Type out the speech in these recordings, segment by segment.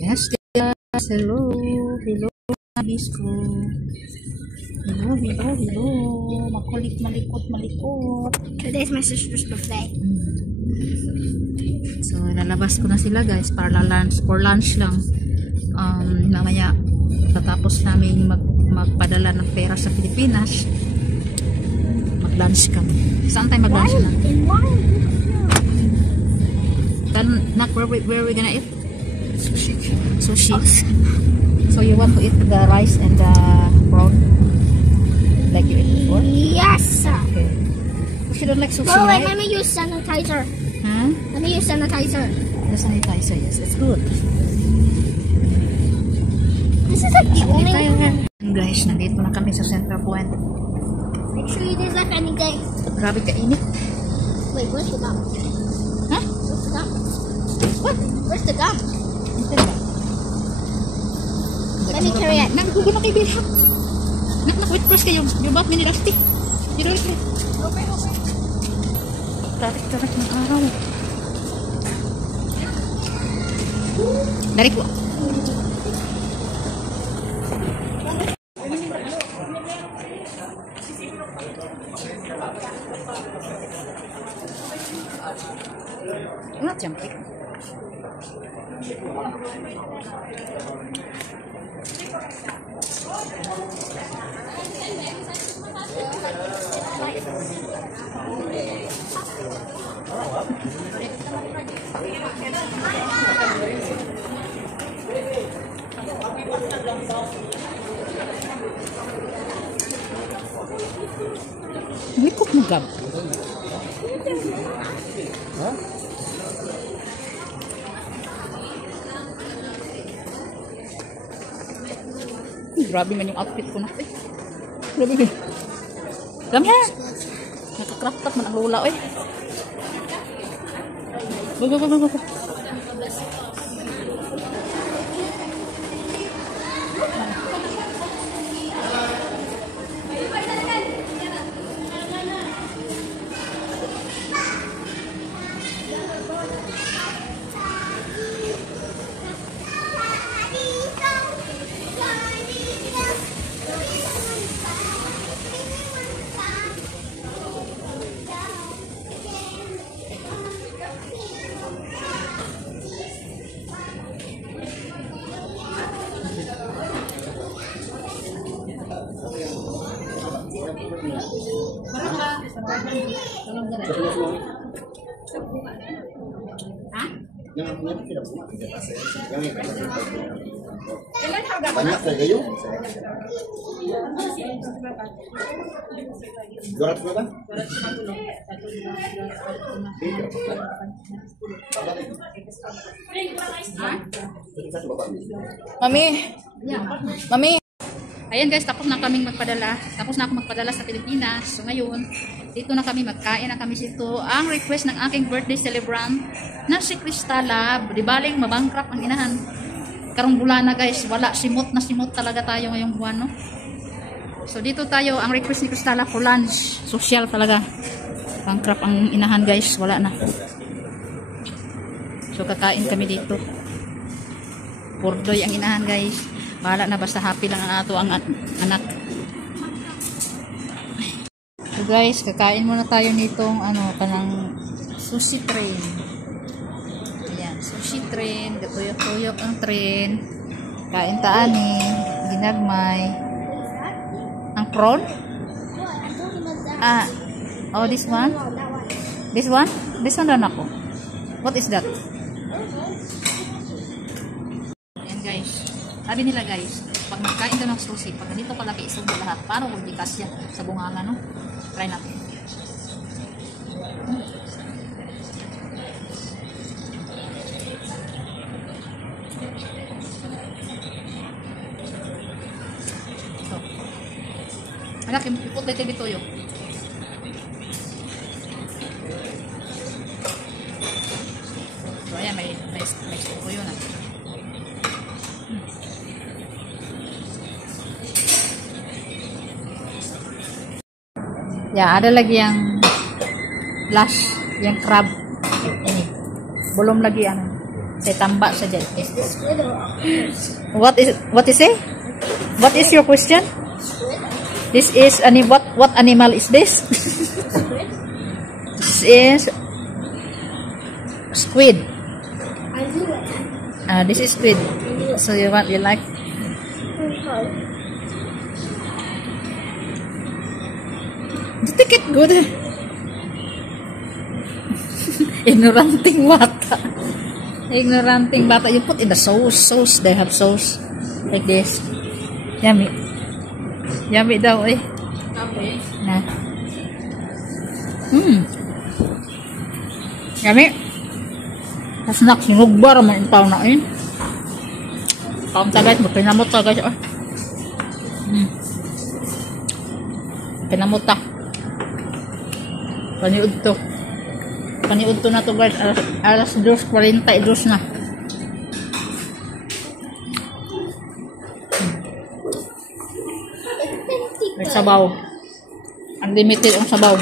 Yes, guys. Hello. Hello, habis ko. Hello, hello, hello. Makulit, malikot, malikot. Today is my sister's birthday. So, lalabas ko na sila, guys, para lunch. For lunch lang. Mamaya, tatapos namin magpadala ng pera sa Pilipinas. Mag-lunch kami. Saan tayo mag-lunch na? Not where we gonna eat? Sushi. Sushi. So you want to eat the rice and the prawn? Like you ate before? Yes, sir. Okay. You don't like sushi, Oh, wait, right? let me use sanitizer. Huh? Let me use sanitizer. The sanitizer, yes. It's good. This is like the only one. Guys, nandito na kami sa Central Point. Make sure you didn't left anything. Grabe kainit. Wait, where's the gum? Huh? Where's the gum? What? Where's the gum? Ito ba? Let me carry it. Naggugulo na kay Bilha. Wait, press kayo. Yung bat mini lasti. You don't like Okay. tarik-tarik ng araw. Dari ko. Not jumping. Likot mo gab. Huh? Grabe man yung outfit ko na. Grabe man. Alam niya. Nakakraftak man ang lula. Go. Banyak saya kayu. 200 berapa? Mami. Ayan guys, tapos na kaming magpadala. Tapos na ako magpadala sa Pilipinas. So ngayon, dito na kami, magkain na kami dito. Ang request ng aking birthday celebrant na si Cristala. Di baling mabankrupt ang inahan. Karong bulan na guys, wala, simot na simot talaga tayo ngayong buwan, no? So dito tayo, ang request ni Cristala for lunch. Social talaga. Bankrupt ang inahan guys, wala na. So kakain kami dito. Purdoy ang inahan guys. Bahala na, basta happy lang ang ato ang anak. So guys, kakain muna tayo nitong kanang sushi train. Ayan, sushi train, gatuyok-tuyok ang train. Kain taani, ginagmay. Ang prawn? Oh, this one? This one? This one rin ako. What is that? Ayan guys. Sabi nila guys, pag magkain daw ng sushi, pag ganito kalaki isog lahat, paano kung di kasya sa bunganga, no? Try natin. So, anak, ipot na ito toyo. So, ayan, may toyo na. Ya, ada lagi yang lash, yang crab ini. Belum lagi Say tamba sa dyan. Is this squid or What is it? What is your question? squid? This is what animal is this? This is squid. I do it. This is squid. So you like? The ticket good. Ignoranting bata. Ignoranting bata. You put in the sauce. They have sauce like this. Yummy. Yummy daw eh. Okay. Na. Yummy. Snack sinugbar man yung tao na yun. Kaunta guys, pinamot ta guys. Pinamot ta. Paniud to. Paniud to na to guys. Alas 2:42 na. May sabaw. Unlimited ang sabaw.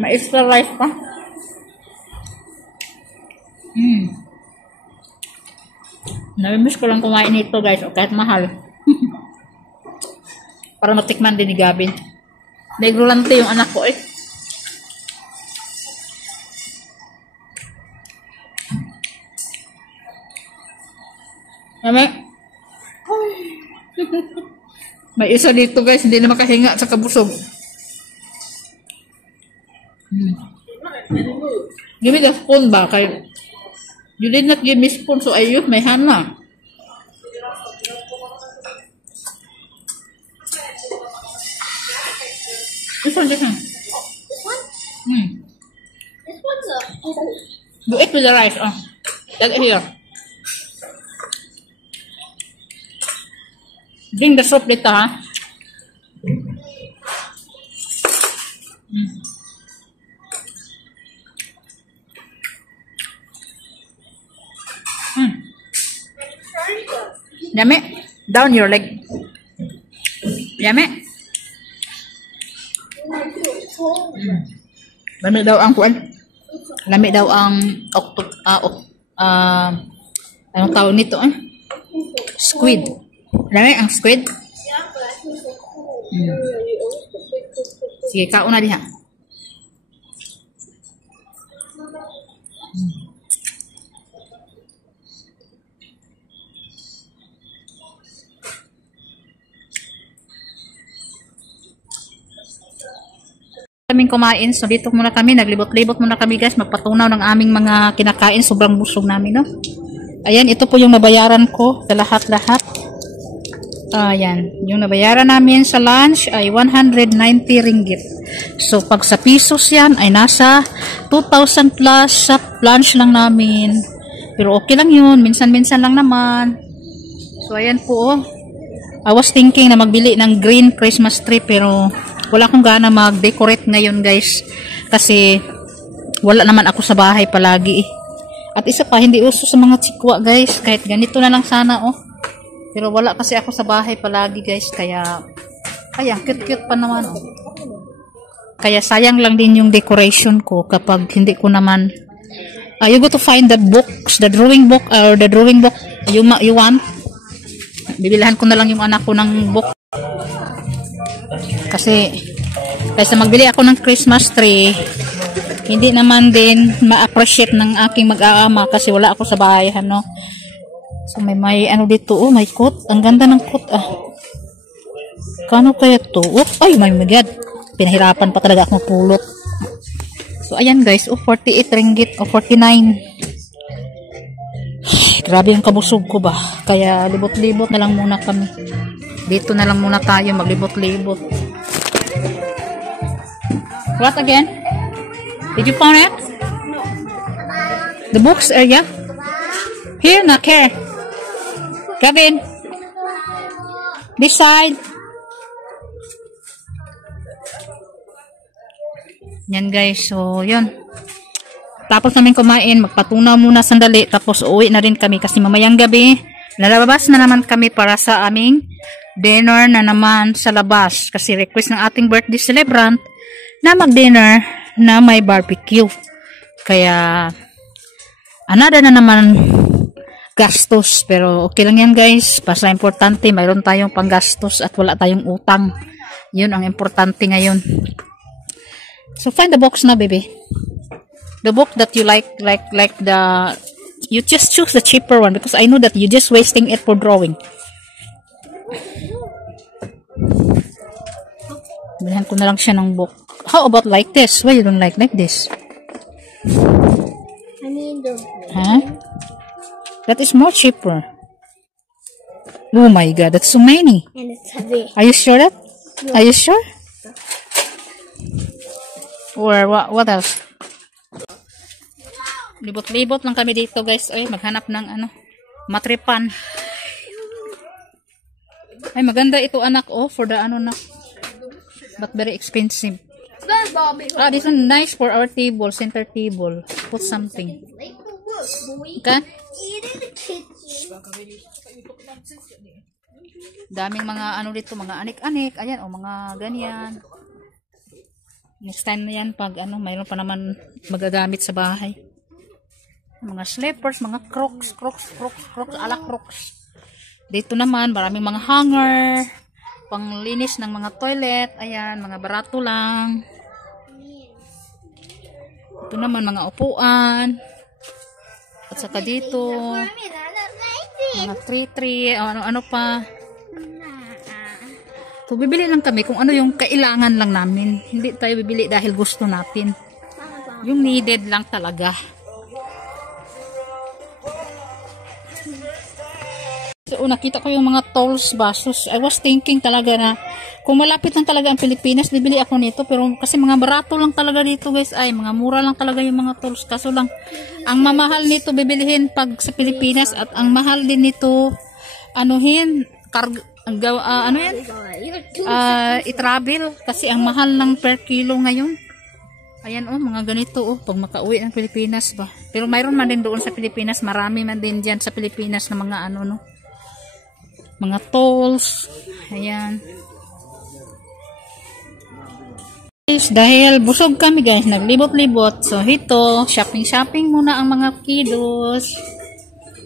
May extra rice pa. Namimiss ko lang kumain nito guys. O kahit mahal. Para matikman din ni Gavin. Negrolante yung anak ko eh. May isa dito guys, hindi na makahinga sa kabusog. Give me the spoon ba? Kay you did not give me spoon, so I use my hand na. This one. This one? This one's a You eat with the rice. Take it here. Bring the soup dito ha. Yummy. Down your leg. Yummy. Lami daw ang kuan. Lami daw ang anong tawag nito Squid. Lami ang squid. Sige, kaon na diha. Kaming kumain, so dito muna kami, naglibot-libot muna kami guys, magpatunaw ng aming mga kinakain, sobrang busog namin, no? Ayan, ito po yung nabayaran ko sa lahat-lahat. Ayan, yung nabayaran namin sa lunch ay 190 ringgit. So, pag sa pesos yan, ay nasa 2,000 plus sa lunch lang namin. Pero okay lang yun, minsan-minsan lang naman. So, ayan po, I was thinking na magbili ng green Christmas tree, pero wala akong gana mag-decorate ngayon guys. Kasi wala naman ako sa bahay palagi eh. At isa pa, hindi uso sa mga chikwa guys. Kahit ganito na lang sana Pero wala kasi ako sa bahay palagi guys. Kaya, ayan, cute-cute pa naman Kaya sayang lang din yung decoration ko kapag hindi ko naman. You go to find the books, the drawing book, or the drawing book you want. Bibilihan ko na lang yung anak ko ng book. Kasi kaysa magbili ako ng Christmas tree, hindi naman din ma-appreciate ng aking mag-aama kasi wala ako sa bahay, So may ano dito, may coat. Ang ganda ng coat, Kano kaya to? Ay, my God. Pinahirapan pa talaga akong pulot. So ayan guys, 48 ringgit o 49. Grabe yung kabusog ko ba. Kaya libot-libot na lang muna kami. Dito na lang muna tayo maglibot-libot. What again? Did you find it? The books area? Here, not here. Kevin. This side. Yan guys. So, yun. Tapos namin kumain. Magpatunaw muna sandali. Tapos uwi na rin kami. Kasi mamayang gabi, lalabas na naman kami para sa aming dinner na naman sa labas. Kasi request ng ating birthday celebrant na mag-dinner na may barbecue. Kaya, Another na naman gastos. Pero okay lang yan guys. Basta importante, mayroon tayong panggastos at wala tayong utang. Yun ang importante ngayon. So find the box na, baby. The book that you like the, you just choose the cheaper one because I know that you just wasting it for drawing. Bilhan ko na lang siya ng book. How about like this? Why you don't like this? I mean the Huh? That is more cheaper. Oh my god, that's so many. and it's heavy. Are you sure that? Are you sure? Or what else? Libot-libot lang kami dito guys. Ay, maghanap ng ano, matripan. Ay, maganda ito anak oh, for the ano na. But very expensive. There's Bobby. Ah, this one nice for our table, center table. Put something. Okay? Eat in the kitchen. Daming mga ano dito, mga anik-anik. Ayan, o mga ganyan. Next time na yan, pag ano, mayroon pa naman magagamit sa bahay. Mga slippers, mga crocs, ala crocs. Dito naman, maraming mga hanger, panglinis ng mga toilet. Ayan, mga barato lang. Ito naman, mga upuan. At saka dito, mga tree, ano pa. So, bibili lang kami kung ano yung kailangan lang namin. Hindi tayo bibili dahil gusto natin. Yung needed lang talaga. So, nakita ko yung mga tolls basos. I was thinking talaga na kung malapit lang talaga ang Pilipinas, bibili ako nito. Pero kasi mga barato lang talaga dito guys. Ay, mga mura lang talaga yung mga tolls. Kaso lang, ang mamahal nito bibilihin pag sa Pilipinas at ang mahal din nito, anuhin, ano yan? I-travel. Kasi ang mahal ng per kilo ngayon. Ayan oh, mga ganito oh, pag makauwi ng Pilipinas ba. Pero mayroon man din doon sa Pilipinas, marami man din dyan sa Pilipinas na mga ano no. Mga tolls. Ayan. Guys, dahil busog kami guys, naglibot-libot. So ito, shopping muna ang mga kiddos.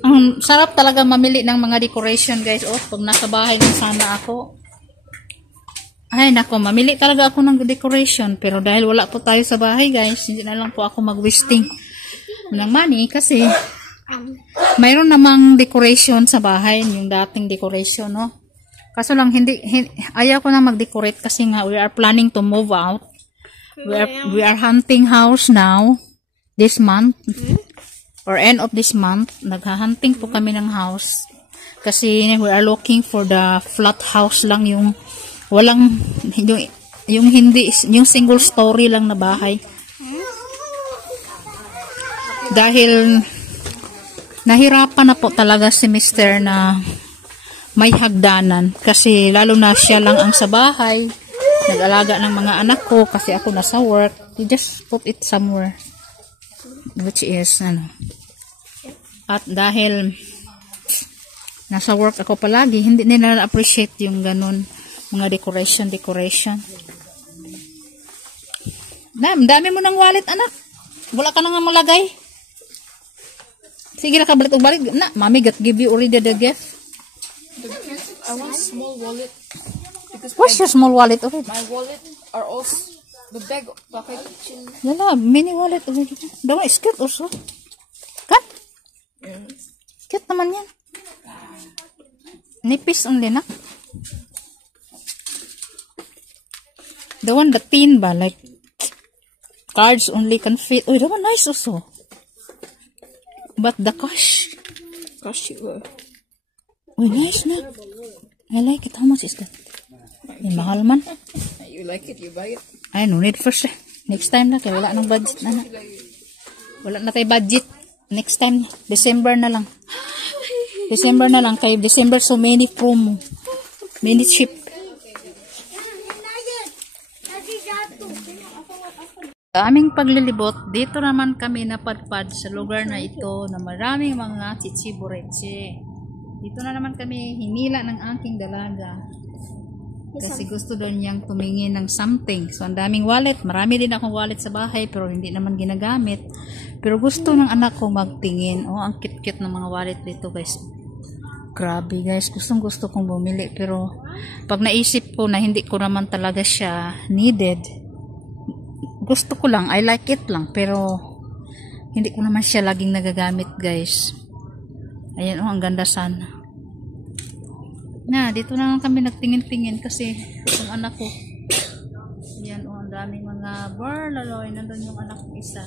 Ang sarap talaga mamili ng mga decoration guys. Oh, pag nasa bahay na sana ako. Ay nako, mamili talaga ako ng decoration. Pero dahil wala po tayo sa bahay guys, hindi na lang po ako mag-wasting ng money kasi mayroon namang decoration sa bahay, yung dating decoration, no? Kaso lang, ayaw ko na mag-decorate kasi nga, we are planning to move out. We are hunting house now, this month, or end of this month. Naghahunting po kami ng house. Kasi we are looking for the flat house lang, yung walang, yung single story lang na bahay. Dahil, nahirapan na po talaga si Mr. na may hagdanan. Kasi lalo na siya lang ang sa bahay. Nag-alaga ng mga anak ko kasi ako nasa work. You just put it somewhere. Which is, ano. At dahil nasa work ako palagi, hindi nila na-appreciate yung ganun. Mga decoration. Dami mo ng wallet, anak. Wala ka na nga malagay. Sige na ka balik. Na, mommy give you already the gift. I want small wallet. Where's your small wallet already? My wallet are also the bag pakai kecil. Yala, mini wallet already. The one is cute also. Kan? Cute naman yan. Nipis only na. The one, the thin ba? Like, cards only can fit. Oh, that one nice also. But the cash Kasih. oh, nice na. I like it. How much is that? May mahal man. You like it, you buy it. Ay, no need first eh. Next time na. Kaya wala nang budget na. Wala na tayo budget. Next time, December na lang. Kay December so many promo. Many cheap. Sa aming paglilibot, dito naman kami napadpad sa lugar na ito na maraming mga chichibureche. Dito na naman kami hinila ng aking dalaga. Kasi gusto daw niyang tumingin ng something. So, ang daming wallet. Marami din akong wallet sa bahay, pero hindi naman ginagamit. Pero gusto ng anak ko magtingin. Oh, ang cute-cute ng mga wallet dito, guys. Grabe, guys. Gustong-gusto kong bumili. Pero, pag naisip ko na hindi ko naman talaga siya needed, gusto ko lang. I like it lang. Pero, hindi ko naman siya laging nagagamit, guys. Ayan, oh, ang ganda sana. Na, dito na lang kami nagtingin-tingin kasi yung anak ko. Yan, oh, ang daming mga barlaloy. Nandun yung anak ko isa.